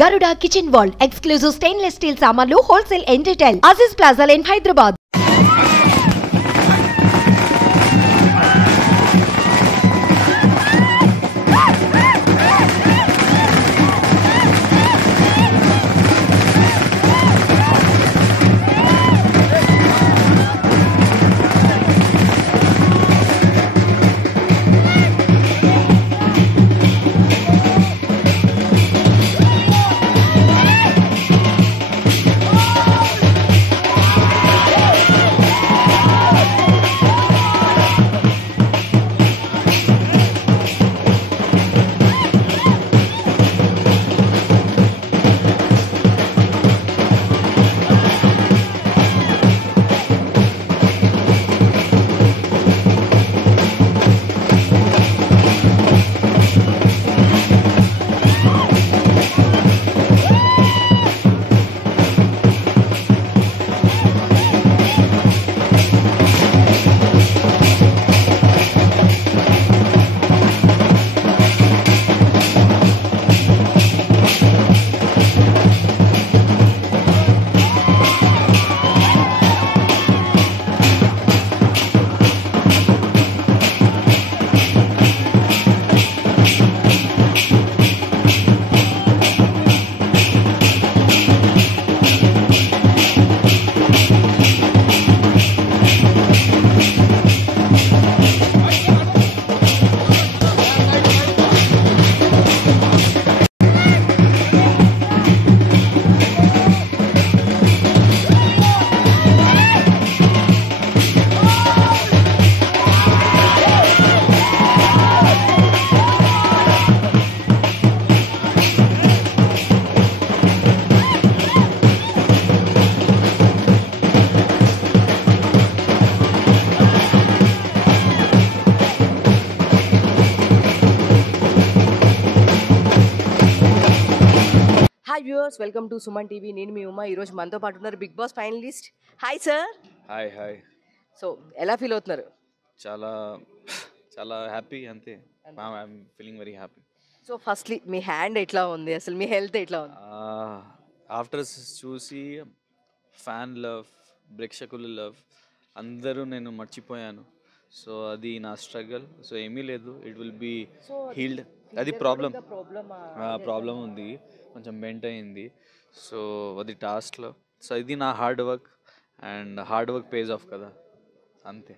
Garuda Kitchen World exclusive stainless steel samanlu wholesale and retail. Aziz Plaza in Hyderabad. Hi viewers, welcome to Suman TV. నేను మీ ఉమా. ఈరోజు మనతో పాటు ఉన్నారు Big Boss finalist. Hi sir. Hi hi. So ఎలా feel అవుతున్నారు? చాలా చాలా హ్యాపీ, అంతే. I'm feeling very happy. So firstly మీ హ్యాండ్ ఎట్లా ఉంది, అసలు మీ హెల్త్ ఎట్లా ఉంది? ఆఫ్టర్ చూసి ఫ్యాన్ లవ్, ప్రేక్షకుల లవ్ అందరూ నేను మర్చిపోయాను. సో అది నా స్ట్రగల్. సో ఏమీ లేదు, ఇట్ విల్ బీ హీల్డ్. అది ప్రాబ్లం ఉంది, కొంచెం బెంట్ అయింది. సో అది టాస్క్లో. సో ఇది నా hard work, and hard work page of కదా, అంతే.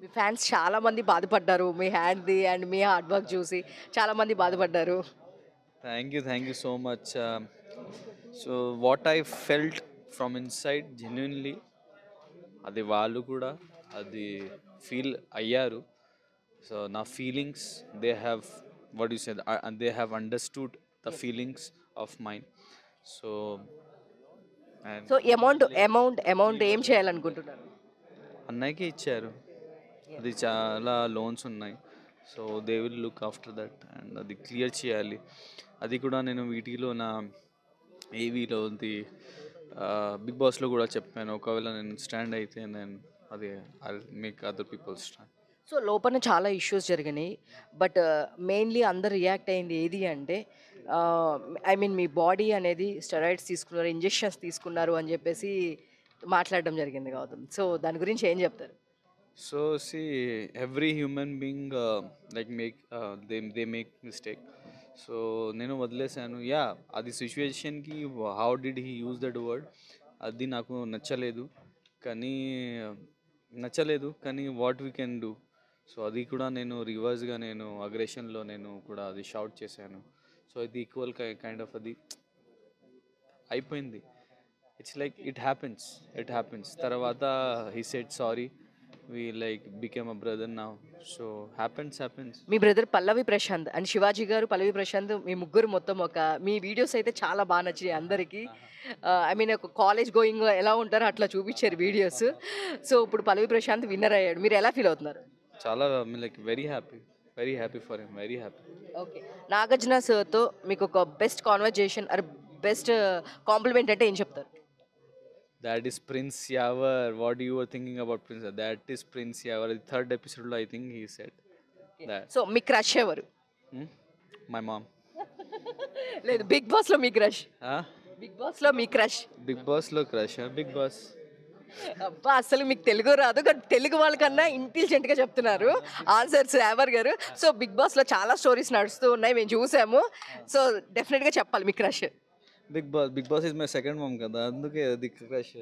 మీ ఫ్యాన్స్ చాలా మంది బాధపడ్డారు మీ హ్యాండ్ది అండ్ మీ హార్డ్ వర్క్ చూసి. చాలా మంది బాధపడ్డారు. Thank you so much. So what I felt from inside genuinely, అది వాళ్ళు కూడా అది ఫీల్ అయ్యారు. సో నా feelings they have what you said, they have understood the feelings of mine. So and so amount ఏం చేయాలనుకుంటున్నారు? అన్నయ్యకి ఇచ్చారు, అది చాలా లోన్స్ ఉన్నాయి. So they will look after that, and అది క్లియర్ చేయాలి. అది కూడా నేను వీటిలో నా ఏవీలో ఉంది, బిగ్ బాస్లో కూడా చెప్పాను. ఒకవేళ నేను స్టాండ్ అయితే నేను అది I make other people stand. So లోపల చాలా ఇష్యూస్ జరిగినాయి, బట్ మెయిన్లీ అందరు రియాక్ట్ అయింది ఏది అంటే, ఐ మీన్ మీ బాడీ అనేది స్టెరాయిడ్స్ తీసుకున్నారు, ఇంజెక్షన్స్ తీసుకున్నారు అని చెప్పేసి మాట్లాడడం జరిగింది గౌతమ్. సో దాని గురించి ఏం చెప్తారు? So see, every human being like they make mistake. So నేను వదిలేశాను. యా, అది సిచ్యువేషన్కి how did he use that word, అది నాకు నచ్చలేదు. కానీ what we can do. So అది కూడా నేను రివర్స్గా నేను అగ్రెషన్లో నేను కూడా అది షౌట్ చేశాను. సో ఇది ఈక్వల్ కైండ్ ఆఫ్ అది అయిపోయింది. It's like it happens. తర్వాత he said sorry, we like became a brother now. So happens. మీ బ్రదర్ పల్లవి ప్రశాంత్ అండ్ శివాజీ గారు, పల్లవి ప్రశాంత్, మీ ముగ్గురు మొత్తం మీ వీడియోస్ అయితే చాలా బాగా నచ్చాయి అందరికీ. ఐ మీన్ ఒక కాలేజ్ గోయింగ్ ఎలా ఉంటారో అట్లా చూపించారు వీడియోస్. సో ఇప్పుడు పల్లవి ప్రశాంత్ విన్నర్ అయ్యాడు, మీరు ఎలా ఫీల్ అవుతున్నారు? చాలా like very happy for him, very happy. Okay, Nagarjuna సార్తో మీకు ఒక best conversation or best compliment అంటే ఏం చెప్తారు? That is Prince Yavar. What you were thinking about Prince? That is Prince Yavar. The third episode, I think he said that. So, మీ crush ఎవరు? My mom. లేదు Big Boss లో మీ crush. Big Boss లో మీ crush. Big Boss లో crush. Big Boss. అబ్బా అసలు మీకు తెలుగు రాదు, తెలుగు వాళ్ళకన్నా ఇంటెలిజెంట్ గా చెప్తున్నారు ఆన్సర్స్ యావర్ గారు. సో బిగ్ బాస్ లో చాలా స్టోరీస్ నడుస్తూ ఉన్నాయి, మేము చూసాము. సో డెఫినెట్ గా చెప్పాలి మీ crush. Big Boss is my second mom కదా, అందుకే అది క్రష్,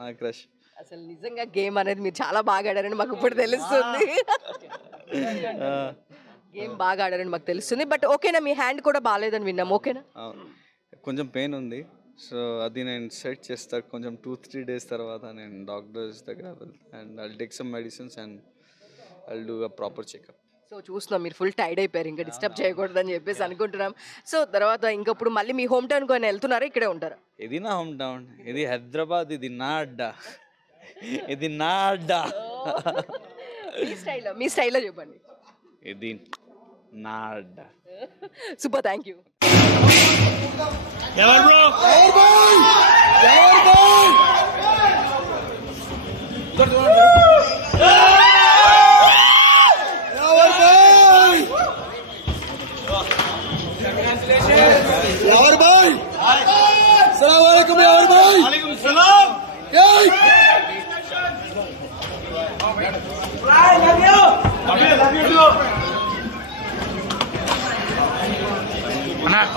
నా క్రష్. అసలు నిజంగా గేమ్ అనేది మీరు చాలా బాగా ఆడారని మాకు ఇప్పుడు తెలుస్తుంది. గేమ్ బాగా ఆడారని మాకు తెలుస్తుంది. బట్ ఓకేనా, మీ హ్యాండ్ కూడా బాగాలేదని విన్నాం, ఓకేనా? కొంచెం పెయిన్ ఉంది, సో అది నేను సెట్ చేస్తాను. కొంచెం 2-3 డేస్ తర్వాత నేను డాక్టర్స్ దగ్గర వెళ్తాను and I'll take some medicines and I'll do a proper checkup. So చూస్తున్నాం మీరు ఫుల్ టైర్డ్ అయిపోయారు, ఇంకా డిస్టర్బ్ చేయకూడదని చెప్పేసి అనుకుంటున్నాం. సో తర్వాత ఇంకప్పుడు మళ్ళీ మీ హోమ్ టౌన్కి ఆయన వెళ్తున్నారా, ఇక్కడే ఉంటారా? ఇది నా హోమ్ టౌన్, ఇది హైదరాబాద్, ఇది నా అడ్డా, ఇది నా అడ్డా. మీ స్టైల్లో చెప్పండి. ఇది నా అడ్డా. Super, thank you.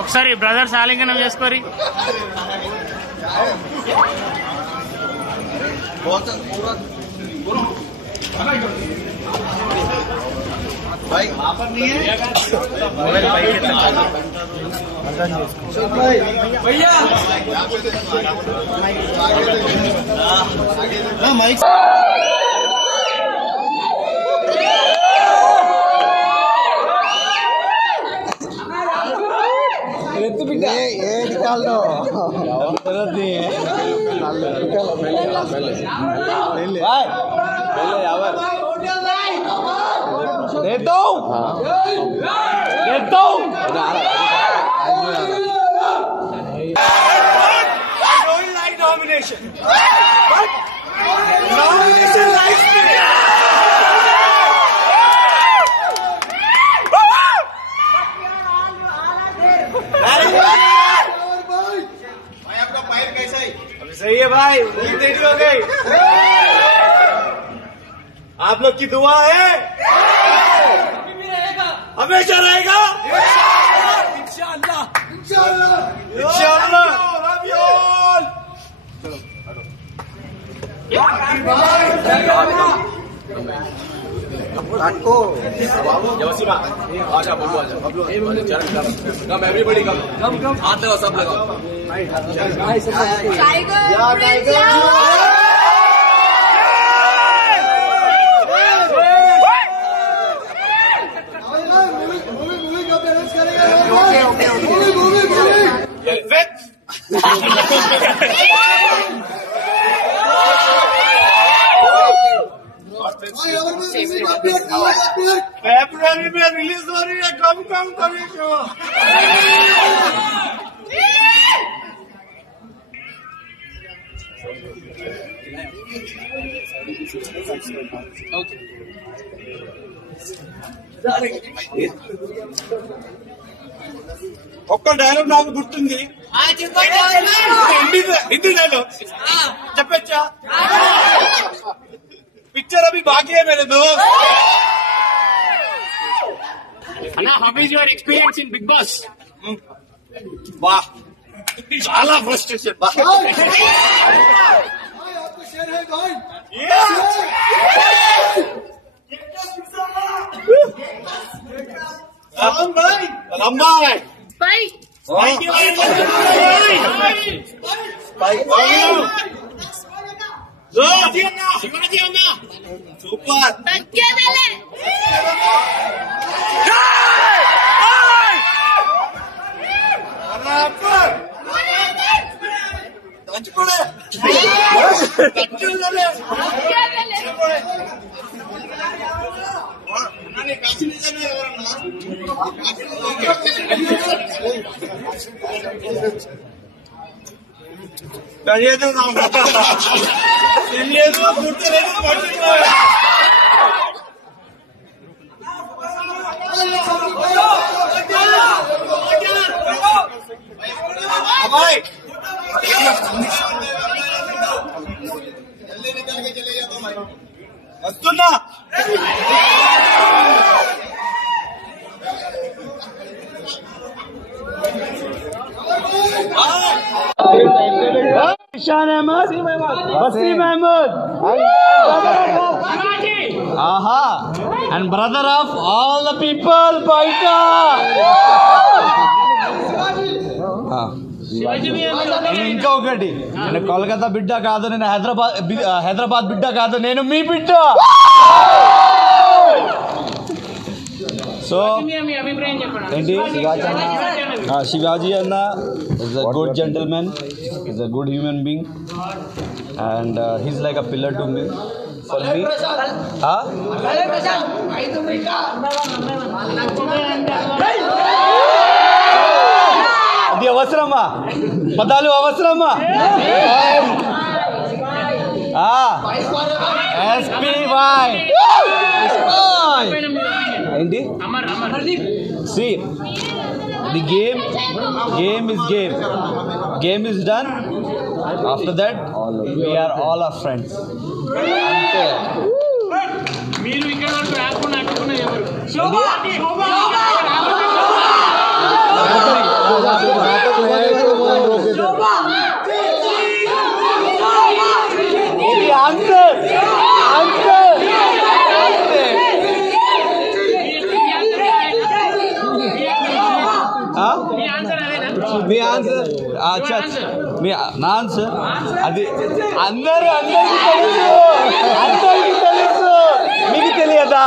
ఒకసారి బ్రదర్స్ ఆలింగనం చేసుకోరి. सही है भाई, देरी हो गई. आप लोग की दुआ है, हमेशा रहेगा. इंशाअल्लाह, इंशाअल्लाह, इंशाअल्लाह. Love you all. आपको जवसीमा आजा बोलो, आजा कम, एवरीबॉडी कम, हाथ लगाओ, सब लगाओ. फेब्रुअरी में रिलीज हो रही है, कम करिए शो. ఒక్క డైలాగ్ నాకు గుర్తుంది, హిందీ డైలాగ్ చెప్పచ్చా? पिक्चर अभी बाकी है मेरे दोस्त. Anna, how is your experience in Big Boss? वाह, చాలా फ्रस्ट्रेशन. आपको शेर है भाई. राम भाई, लंबा है भाई. शिवाजी अन्ना super. Ishan Ahmed, Wasim Ahmed, aha, and brother of all the people, Paita. ఇంకా ఒకటి నేను కోల్కతా బిడ్డ కాదు, నేను హైదరాబాద్ బిడ్డ కాదు, నేను మీ బిడ్డ. సో ఏంటి శివాజీ అన్న is a good gentleman, is a good human being, and he's like a pillar to me. For me, అది అవసరమా? పదాలు అవసరమా? SPY ఏంటి? See, the game is game. Game is done. After that, we are all our friends. మీరు ఇక్కడ వరకు రాకుండా అట్టుకున్న ఎవరు? మీ ఆన్సర్ నా ఆన్సర్ అది అందరికీ తెలుసు. మీకు తెలియదా?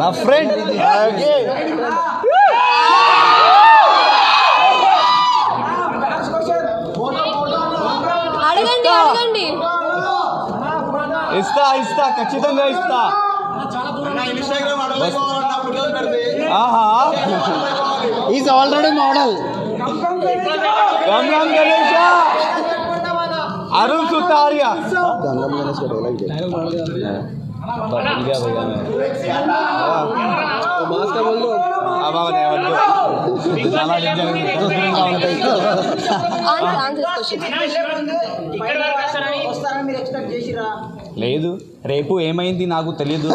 నా ఫ్రెండ్ అడగండి. ఇస్తా ఖచ్చితంగా ఇస్తా. Is already model. Gangam Ganesha, Arun Sutaria. లేదు, రేపు ఏమైంది నాకు తెలియదు.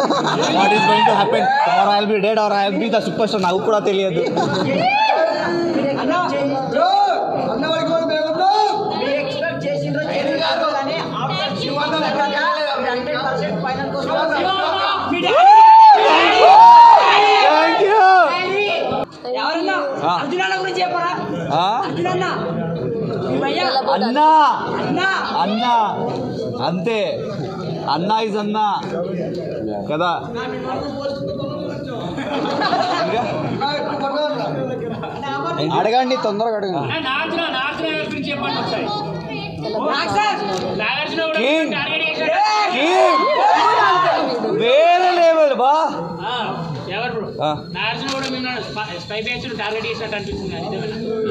What is going to happen tomorrow, I will be dead or I will be the super star, నాకు కూడా తెలియదు. అన్నా అంతే, అన్నా ఇస్ అన్నా కదా. అడగండి, తొందరగా అడగండి. వేరే లెవెల్ బా.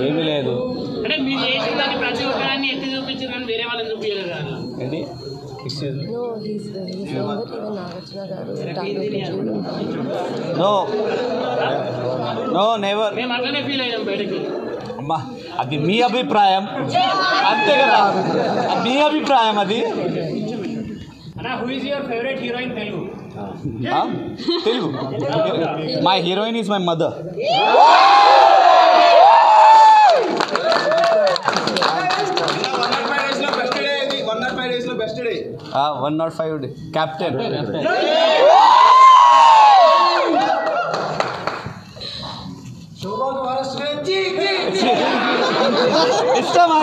ఏమీ లేదు. అంటే మీరు చేసిన దాన్ని ప్రతి ఒక్కదాన్ని ఎత్తి చూపించారు కానీ వేరే వాళ్ళని చూపించలేదు కదా. ఏంటి? No never. మేము అట్లనే ఫీల్ అయ్యాం బయటకి. అమ్మా, అది మీ అభిప్రాయం అంతే కదా, మీ అభిప్రాయం అది. Who is your favourite heroine Telugu? My heroine is my mother. 105 day captain. ఇష్టమా?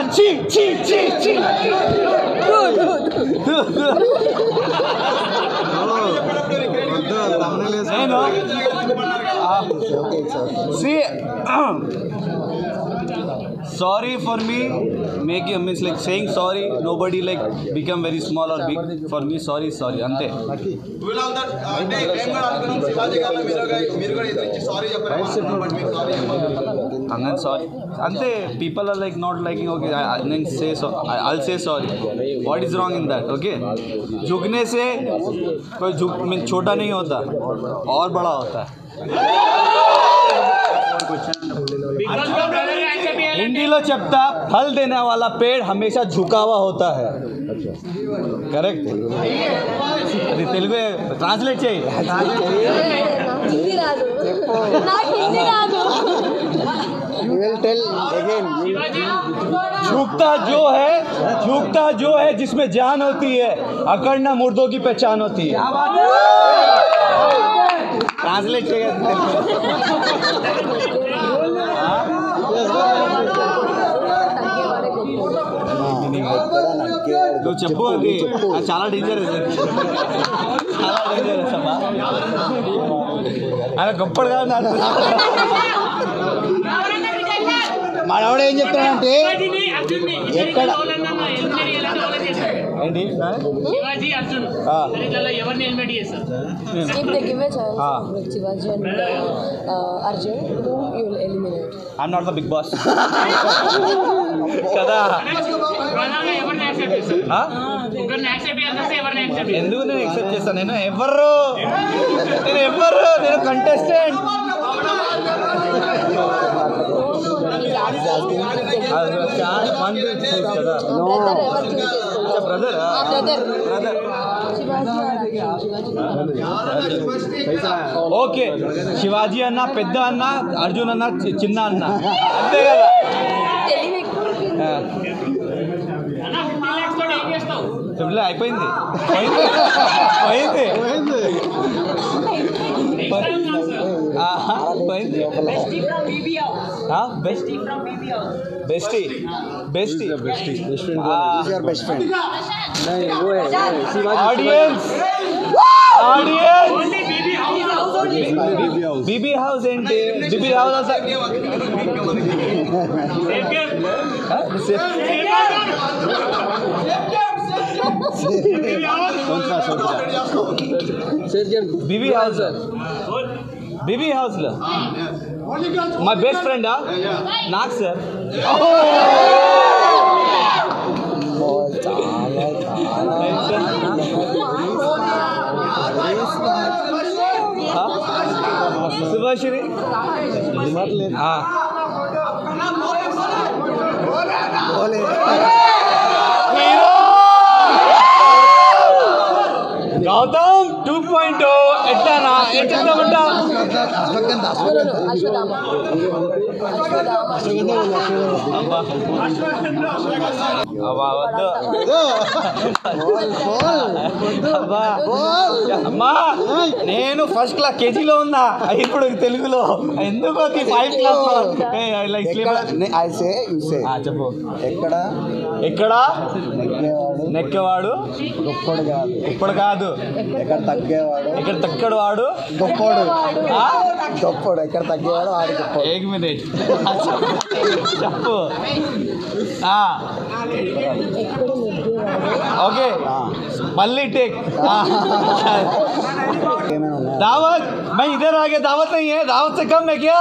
నేను sorry for me making means like saying sorry. Nobody like become very small or big. For me, sorry. Ante. And then sorry. Ante. People are like not liking. Okay, then say so. I'll say sorry. What is wrong in that? Okay. झुकने से कोई छोटा नहीं होता और बड़ा होता है. हिंदीలో చెప్తా फल देने वाला पेड़ हमेशा झुका हुआ होता है. करेक्ट. అది తెలుగు ట్రాన్స్లేట్ చేయి. హిందీ రాదు, నాకు హిందీ రాదు. You will tell again. झुकता जो है जिसमें जान होती है, अकड़ना मुर्दों की पहचान होती है. ट्रांसलेट నువ్వు చెప్పు. అది చాలా డేంజరస్, చాలా డేంజరస్ అమ్మా. ఆయన గొప్పడు కాదు. మనవాడు ఏం చెప్తాడంటే ఎక్కడ ఏంటి శివాజీ అర్జున్ ఎవరిని ఎలిమినేట్ చేస్తారు? If they give a chance with Shivaji and Arjun, whom you will eliminate? I'm not the big boss. కదా. ఎవరిని యాక్సెప్ట్ చేస్తారు? ఒకరిని యాక్సెప్ట్ చేస్తే ఎవరిని యాక్సెప్ట్ చేస్తారు? ఎందుకు నేను యాక్సెప్ట్ చేస్తాను? నేను కంటెస్టెంట్. Brother okay. శివాజీ అన్న పెద్ద అన్న, అర్జున్ అన్న చిన్న అన్న, అంతే కదా. అయిపోయింది. bestie your best friend. audience BB house ఏంటి? BB house BB house లో my best friend నాకు సార్. సుభాషిని గౌతమ్ 2.0 ఎట్లానా ఎట్లా అమ్మా నేను ఫస్ట్ క్లాస్ కేజీలో ఉన్నా, ఇప్పుడు తెలుగులో ఎందుకు 5 క్లాస్ చెప్పు. ఎక్కడ నెక్కేవాడు గొప్పడు కాదు, ఎక్కడ తగ్గేవాడు వాడు గొప్పోడు. ఎక్కడ తగ్గేవాడు వాడు గొప్ప. ఏక్ మినిట్ చెప్పు. ओके मल्ली टेक दावत मैं इधर आ गया दावत नहीं है दावत से कम है क्या